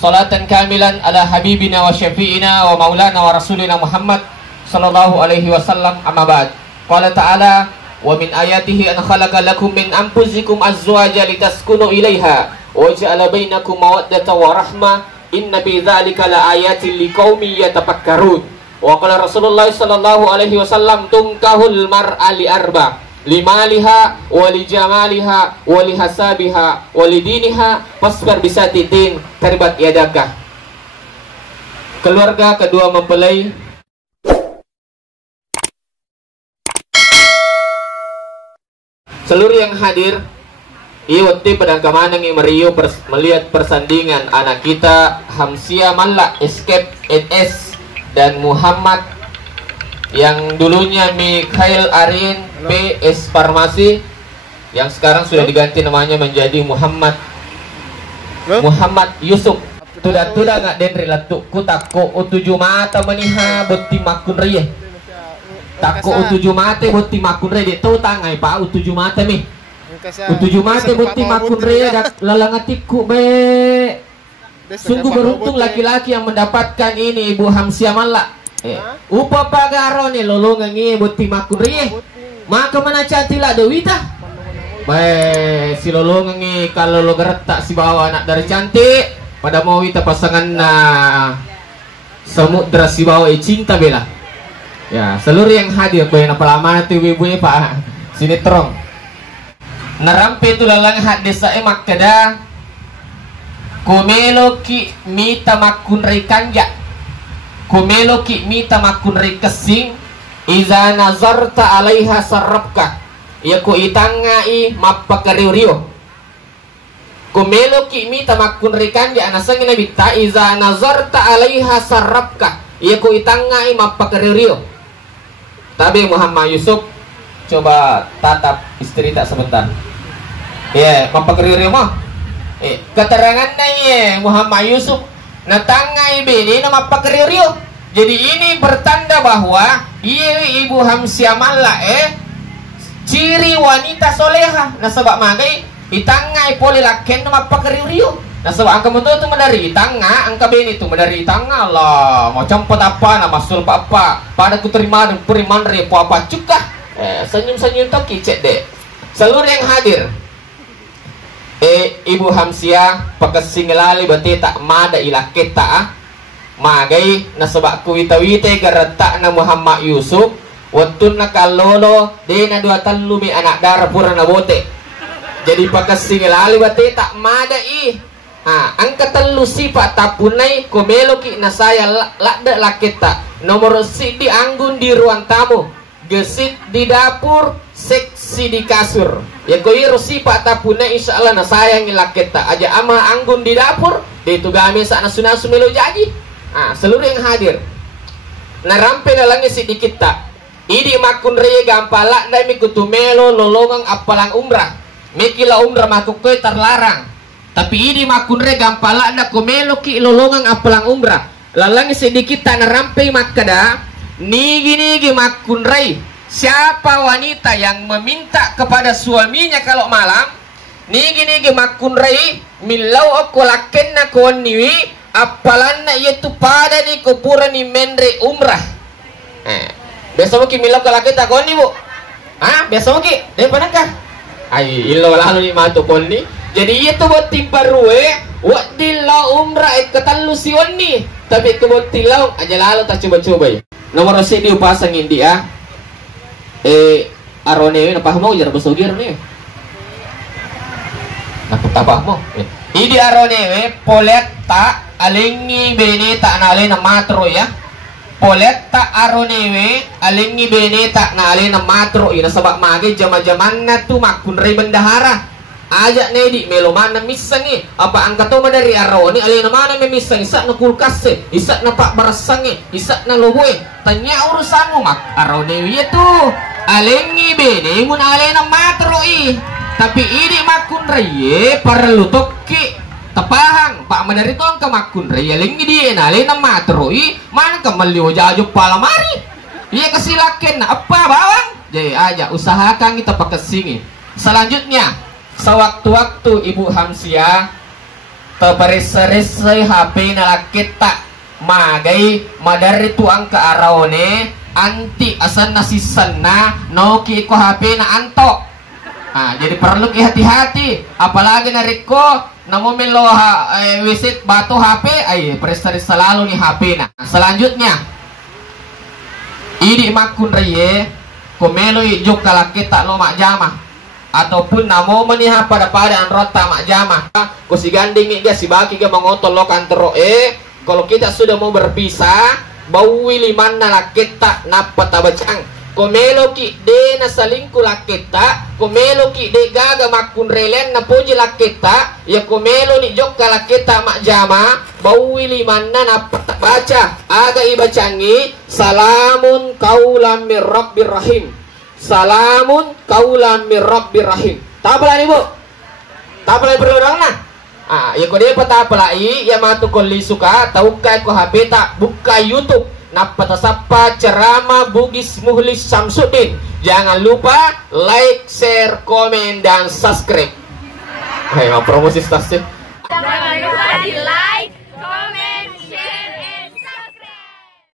salatan kamilan ala habibina wa syafi'ina wa maulana wa rasulina Muhammad sallallahu alaihi wasallam, amma ba'd. Qala ta'ala, wa min ayatihi an khalaqa lakum min anfusikum azwaja litaskunu ilaiha wa ja'ala bainakum mawaddatan wa rahmah, inna fi dzalika laayatin liqaumin yatafakkarun. Wa qala Rasulullah sallallahu alaihi wasallam, tunkahul mar'a li arba, limaliha wa li jamaliha wa li hasabiha wa li diniha fasbar bisati din taribat yadaka. Keluarga kedua mempelai seluruh yang hadir, iwati pedang kemanang yang meriu melihat persandingan anak kita Hamsia Malla Escape NS dan Muhammad yang dulunya Mikhail Arin PS Farmasi, yang sekarang sudah diganti namanya menjadi Muhammad Yusuf. Tuda nggak denri latuk ku takko utuju mata meniha boti makun riye. Takko utuju mate boti makun riye tau tangai pa utuju mata mi. Utuju mate boti makun riye dak lalangatiku be. Sungguh beruntung laki-laki yang mendapatkan ini Ibu Hamsia Malla. Upa pagaro ni lolongan ngi boti makun riye. Maka mana cantila dewita. Bae si lolongan ngi kalau lo geretak si bawa anak dari cantik pada mau kita pasangan na samudra si bawa cinta bela. Ya, seluruh yang hadir bae napa lama tu ibu Pak sinetron. Narampe tu lalang hadis sae makkada kumelo ki mita makun rekanja. Kumelo ki mita makun rekesing iza nazarta alaiha sarrabka. Ya ko itangai mapakariurio. Kumelo ki mita makun rekanja anasang nabita iza nazarta alaiha sarrabka. Ya ko itangai mapakariurio. Tapi Muhammad Yusuf coba tatap istri tak sebentar. Ya, mapakariurio mah. Keterangan na Muhammad Yusuf natangai bini nama pakariurio. Jadi ini bertanda bahwa Ibu Hamsia Malla ciri wanita soleha. Nah sebab magai itangai poli laken nama pakariurio. Nah sebab angka betul tu medari tanga, angka bini tu medari tanga lah. Mau campur apa, nama sul apa? Pada ku terima dan periman repo apa cukah. Senyum-senyum tak kicet deh. Seluruh yang hadir. Ibu Hamsia pakasingilali berarti tak mada ilah kita magai nasabak kuwita-wita garata na Muhammad Yusuf watun na kalolo dena dua talumi anak darah pura na bote. Jadi pakasingilali berarti tak mada angka telu sifat tapunai komelo ki na saya lakda laketa nomor si di anggun di ruang tamu, gesit di dapur, seksi di kasur. Ya koi rosi pak tapuna insyaallah na sayang ilaketa aja ama anggun di dapur di itu game sa nasu melo jadi. Seluruh yang hadir narampe nalangi sedikit tak idi makun reye gampala dai mikutumelo lolongang apalang umrah mikila umrah makukoy terlarang, tapi idi makun reye gampala na kumelo ki lolongang apalang umrah lalangi sedikit tak narampe makada nigi makun reye. Siapa wanita yang meminta kepada suaminya kalau malam nigi makun rei milau aku laken na kuan niwi apalan na yaitu pada ni kupura ni mendre umrah. Besok ki milau kalau kita kuan ni bu, besok ki dari mana kah? Ilo lalu ni matu kuan ni. Jadi itu buat timparue wadillah umrah ketalu siwan ni, tapi kebutilau aja lalu tak coba-coba ya. Nomor si diupasang India. Arone na pahmo jar basogir ni. Nakutapah mo. Idi arone poletta alingi beneta na alin na matro ya. Poletta arone alingi beneta na alin na matro ina sabak magi jama-jaman na tu makun rey bendahara. Ajak nedi meloman na misangi apa angka to dari arone alin na mana misang isa na kulkas isa na pak barasangi isa na loboy. Tanya urusan mo mak arone itu. Alengi bene mun alena matroi tapi ini makun reye perlu toki tapahang pak menari tong ke makun reye alengi dia alena matroi mana kemeliu jaju palamari iya kesilaken apa bawang jadi aja usahakan kita pakai singi. Selanjutnya sewaktu-waktu Ibu Hamsia Teparis-risay HP na lakit tak magay madari tuang kaaraone anti asan nasisan na noki ko HP na anto. Jadi perlu hati-hati, apalagi nariko namumelo visit batu HP ay prestasi selalu nih HP na. Selanjutnya idi makun reye komelo ijuk kalakit tak lo mak jama ataupun namo meniha pada anrota mak jama ko si ganding iga si baki ga mangotol lo kantero kalau kita sudah mau berpisah bawi liman na lakit tak napat abacang komelo ki de na salingku lakita komelo ki de gaga makun relen na puji lakita ya komelo ni jok kalakita mak jama bawi liman na napat baca aga ibacangi salamun kaulam mir rabbir rahim. Salamun kaulam mir rabbir rahim. Tapalan ibu? Tapalan berurang nah. Ya kau dia patapalai ya matu koli suka taukai ko HP tak buka YouTube. Napa tasapa ceramah Bugis Muhlis Samsudin. Jangan lupa like, share, komen dan subscribe. Ayo promosi stasiun. Jangan lupa di like.